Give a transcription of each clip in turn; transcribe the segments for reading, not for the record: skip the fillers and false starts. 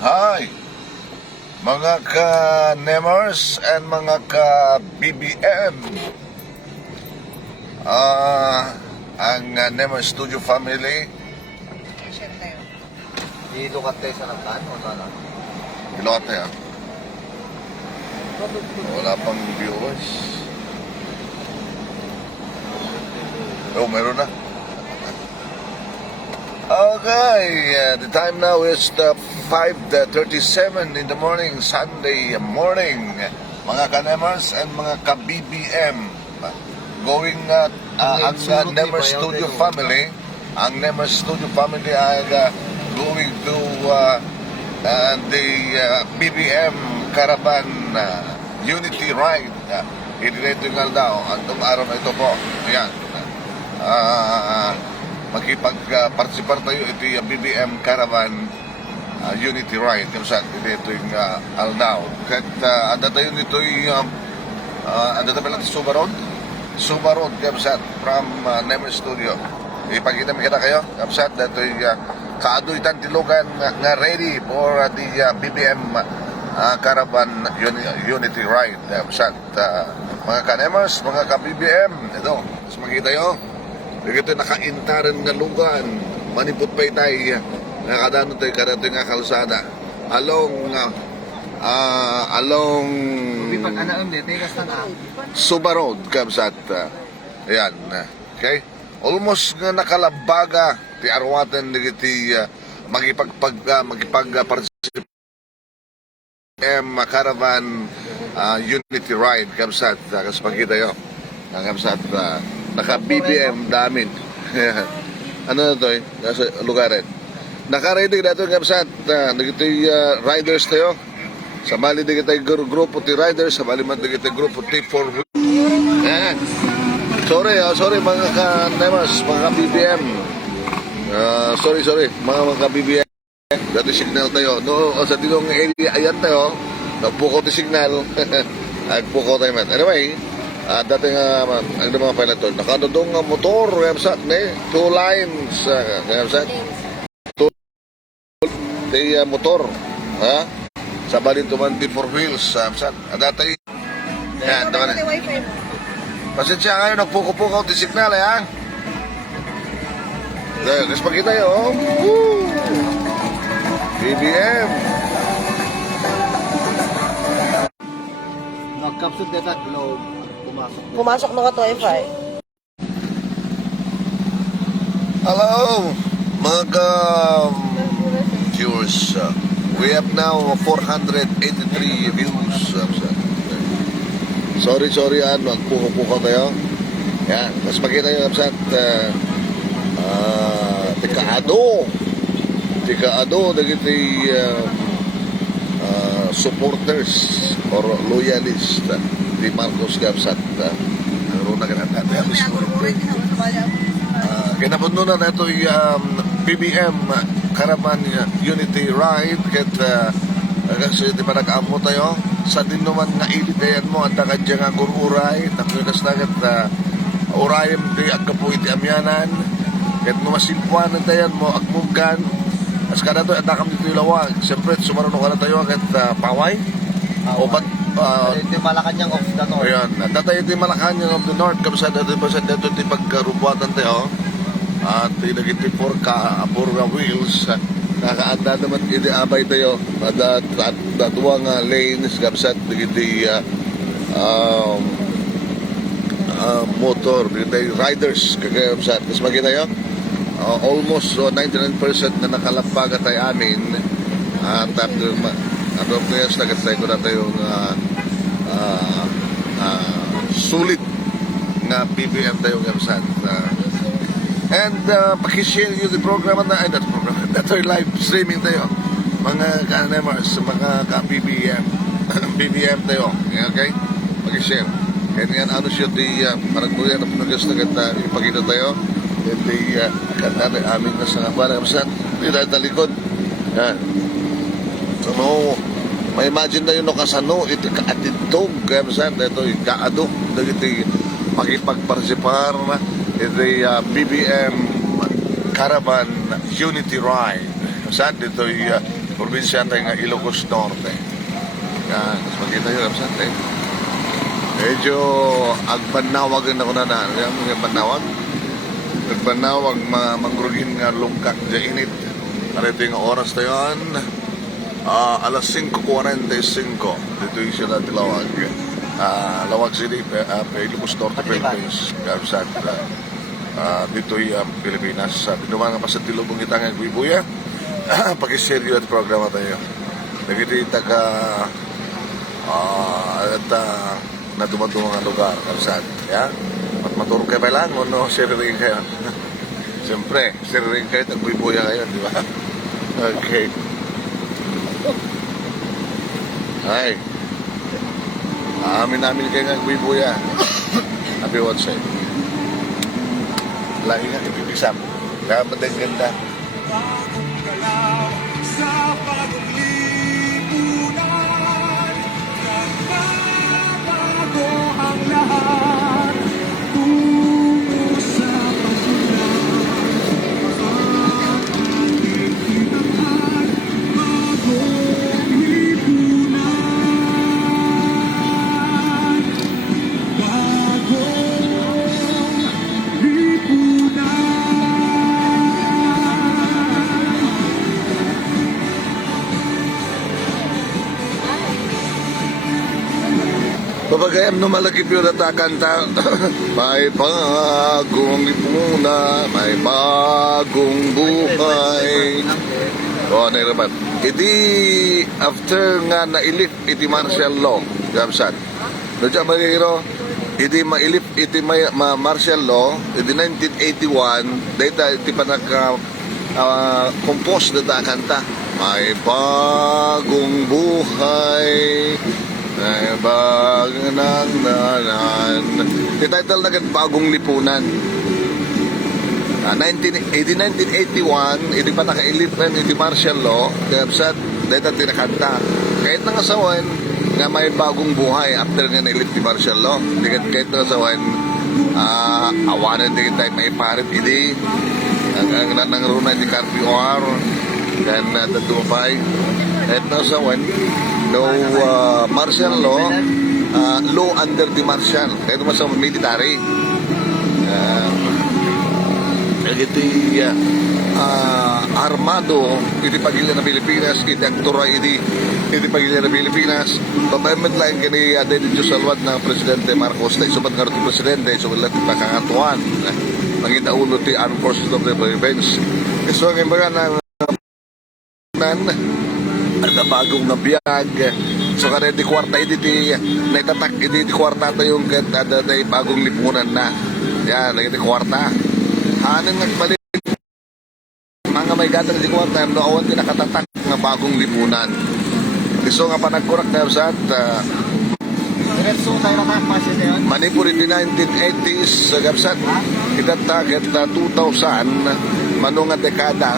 Hi, mga ka-Nemers and mga ka-BBM. Ang Nemers Studio family. Dito ka tayo sa nagtaan o na? Pilote ha. Wala pang viewers. Oh, meron na. Okay, the time now is 5:37 in the morning, Sunday morning. Mga ka-Nemers and mga ka-BBM. Going ang Nemers Studio family. Ang Nemers Studio family ay going to the BBM Caravan Unity Ride. Ito nga daw, itong araw na ito po. Ayan. Makipag-participar tayo. Ito yung BBM Caravan Unity Ride. Ito yung Aldao. Kahit anda tayo nito yung anda tayo lang Suba Road. Suba Road, Kapsat, from Nemers Studio. Ipakita mo kita kayo, Kapsat. Ito yung kaaduitan tilugan nga ready for the BBM Caravan Unity Ride. Kapsat, mga ka-Nemers, mga ka-BBM, ito, mas makita nyo. Ito naka-intaran nga lugan, manipot pa itay, nakadano tayo kada nga kalsada. Along Suba Road, Kapsat. Ayan, okay? Almost nga nakalabaga ti arwatan nagiti magipag-participate Caravan Unity Ride, Kapsat. Kas pagkita yun, Kapsat, naka-BBM damin. Ano na to nasa lugaran. Naka-ready na ito, Kapsat. Nagiti riders tayo. Sabali na kita grupo ti riders, sabali man na kita grupo ti 4 Ayan. Sorry mga ka-Nemers, mga ka-BBM. Sorry, mga ka-BBM. Dati signal tayo. No, sa dinong area, ayan tayo. Nagpuko ti signal. Nagpuko tayo man. Anyway, dati nga, ang mga pilot to, nakadodong nga motor, Kapsat, two lines, Kapsat. Two motor, ha? Sabali tuman ti 4 wheels, Kapsat. Dati, yan, daman. Pasensya kayo, nagpuko-pukaw ti signal, ha? Kasi pagkita yun, oh. Woo! BBM. Nagkapsod dito at loob. Pumasok na ka to, Wi-Fi. Hello, mga viewers. We have now 483 views. Sorry, nagpuko-puko tayo. Yan, mas makita nyo, Kapsat, Tikaado, nagiti supporters or loyalists di Marcos, Kapsat. Naroon na ganat kinapuno na ito yung BBM Caravan Unity Ride. Kasi di pa nag-amo tayo sa din naman nga ilitayan mo at nakadya nga uray nakunas na urayam di agkapoy di amyanan kahit numasimpuanan tayan mo agmugan as kada to at nakam dito ilawag siyempre sumaruno ka na tayo kahit paway o ba't ito yung Malacanang of the North. Ayan, datayo ito yung Malacanang of the North. Kapsa dito ito yung pagkarubuatan tayo. At nagitipor ka, apor nga wheels. Nakaanda naman iti-abay tayo. Datuwa nga lanes, kapsa nagiti motor, nagiti riders. Kapsa, tapos makita tayo. Almost 99% na nakalapaga tayo amin. At ano players nagatay ko na tayong sulit na BBM tayong Kapsat. And pakishare nyo the program na that's our live streaming tayo mga ka-Nemers, mga ka-BBM BBM tayo, okay? Pakishare kaya nga ano siya di parang po yan na pinagas na ganda ipakita tayo and di kanari amin na sa nga Kapsat di dahil talikod so no ma-imagine na yun no kasano iti kaatintog Kapsat ito yung kaado iti makipagparsipar iti BBM Caravan Unity Ride. Saan dito yung probinsya tayo nga Ilocos Norte. Yan, mas makita nyo saan tayo. Medyo agbanawag na ako na. Yung agbanawag. Agbanawag, mangrugin nga lungkak dyan init. Narito yung oras na yun. Alas 5:45. Dito yung sila tilawag. Lawag City, Ilocos Norte, Philippines. Saan dito yung Pilipinas. Dinuman nga pa sa tilubong itang Guibuya. Pag-share yun at programa tayo. Nagkita ka at na dumadong mga lugar. Saan? Yeah? Maturo kayo pa lang o no? Share rin kayo. Siyempre, share rin kayo at Guibuya kayo, di ba? Okay. Ay. Amin kayo nga Guibuya. Happy WhatsApp. Lagi nga ipipisap. Kaya matang ganda. Sa paglipunan, nagbabago ang lahat tungo sa pagsunod. Ating tinanghal, bagong lipunan. Bagong lipunan. Papagayam no malagip yun at kanta. May bagong lipuna, may bagong buhay. O, ano yung rapat? Iti, after nga nailip, iti martial law, Gamsan. No, dyan magigiro, iti mailip, iti martial law, iti 1981, dahil iti pa nagka-compose na kanta. May bagong buhay, ay bagong nanan. The title na bagong lipunan. 1981, hindi pa naka-elite iti martial law, kaya sa dahil tinakanta. Kahit nangasawan nga may bagong buhay after nga na-elite ti martial law, kahit nangasawan, awanan din tayo may parit hindi. Ang nangruna iti KRPOR, dan tatumapay. Kahit nangasawan, no martial law, law under the martial. Kahit naman sa military. Iti armado, iti pagilya na Pilipinas, iti aktura, iti pagilya na Pilipinas. Babayamad lang kini Aden Diyos Salwad ng Presidente Marcos na isubat nga rin Presidente, isubat lang pakangatuan. Mangita ulo ti Armed Forces of the Philippines. So, ang ibaga ng at bagong nabiyag. So kada di kwarta iti naitatak iti kwarta tayo yung kada bagong lipunan na. Yan, iti kwarta. Hanin nagbalik mga may gata di kwarta no awan ti nakatatak nga bagong lipunan. So nga panagkurak na sa Diretso tayo na kasi na yun. Manipur in the 1980s sa Gapsat. Itatagit na 2000 manunga dekada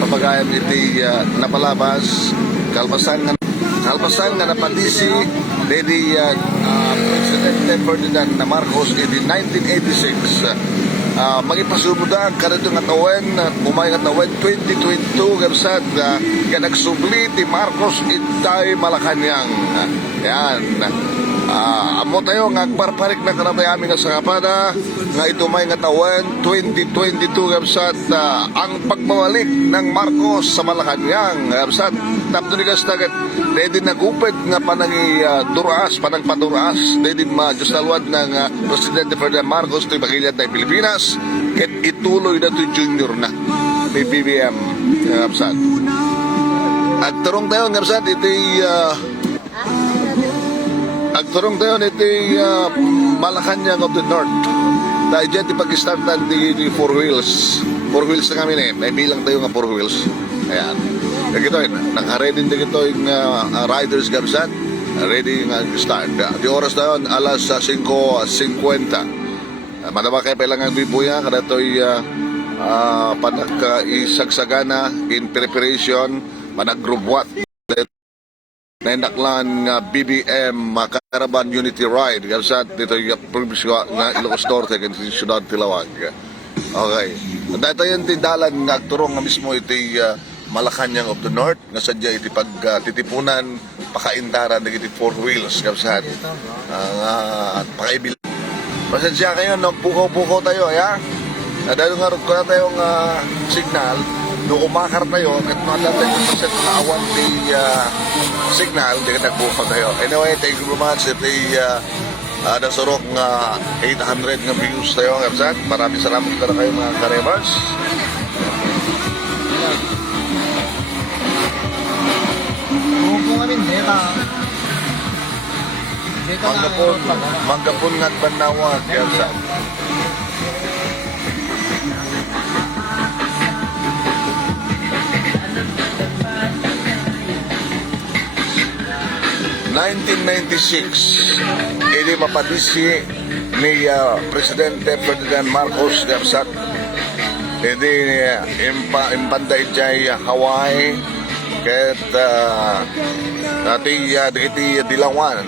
papagayam iti napalabas kalpasan nga napadisi dedi Presidente Ferdinand na Marcos iti 1986 magipasumuda karito nga tawen umay nga tawen 2022 Gapsat nga nagsubli ti Marcos itay Malacanang. Yan. Amo tayo nga agparparik na kanatayami nga sa kapada nga ito may nga tawen 2022 Gapsat ang pagbabalik ng Marcos sa Malacanang Gapsat tapos nigas tagat dahil nagupit nga panangi panang paduras dahil majusalwad ng Presidente Ferdinand Marcos ito ibagilyan tayo Pilipinas ket ituloy na ito junior na may BBM Gapsat at tarong tayo Gapsat ito agturong tayo iti Malacanang of the North. Dahil dyan ipag-startan di 4 wheels. 4 wheels na kami na may bilang tayo nga 4 wheels. Ayan. Kaya ito, naka-ready din ito yung riders Gapsat. Ready nga start. Di oras na yun, alas 5:50. Madama kayo pailangan bibuya. Kada ito'y panag-isagsagana in preparation, panag-grubwat. Naindaklan nga BBM Caravan Unity Ride Gapsat dito yung probinsya nga Ilocos Norte kan Siyudad Tilawag. Okay. Dahil tayo yung tindalan nga turong nga mismo iti Malacanang of the North nga sadya iti pagtitipunan pakaintaran ng iti 4 wheels kapsat pakaibil. Pasensya kayo, no, pukaw-pukaw tayo, ya? Dahil nga rin ko na tayong signal, nung umakar tayo, kahit mga natin yung percent na awan di signal, di ka nagpukaw tayo. Anyway, thank you very much. Ito nasurok nga 800 nga views tayo, kapsat. Maraming salamat na kayo mga karemars. Kung kami, deta. Deta na. Manggapon nga banawag, kapsat. ...1996... ...ini mapadisi... ...ni Presidente Ferdinand Marcos... ...Kapsat... ...ini impanday jay Hawaii... ...ket... ...iti dilawan...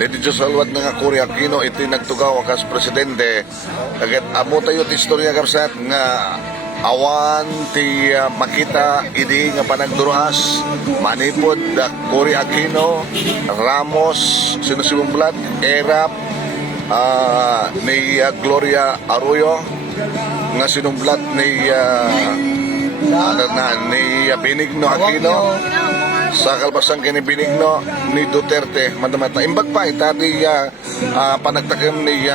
...dito Diyos alwat nga Cory Aquino... ...iti nagtugaw akas Presidente... ...ket amo tayo ti istorya Kapsat... ...nga... awan ti makita idi nga panagduruas manipod Cory Aquino, Ramos, sinusibumblat, Erap, ni Gloria Arroyo nga sinumblat ni Benigno Aquino sa kalbasan kini Benigno ni Duterte madamata imbag pa itati panagtakem ni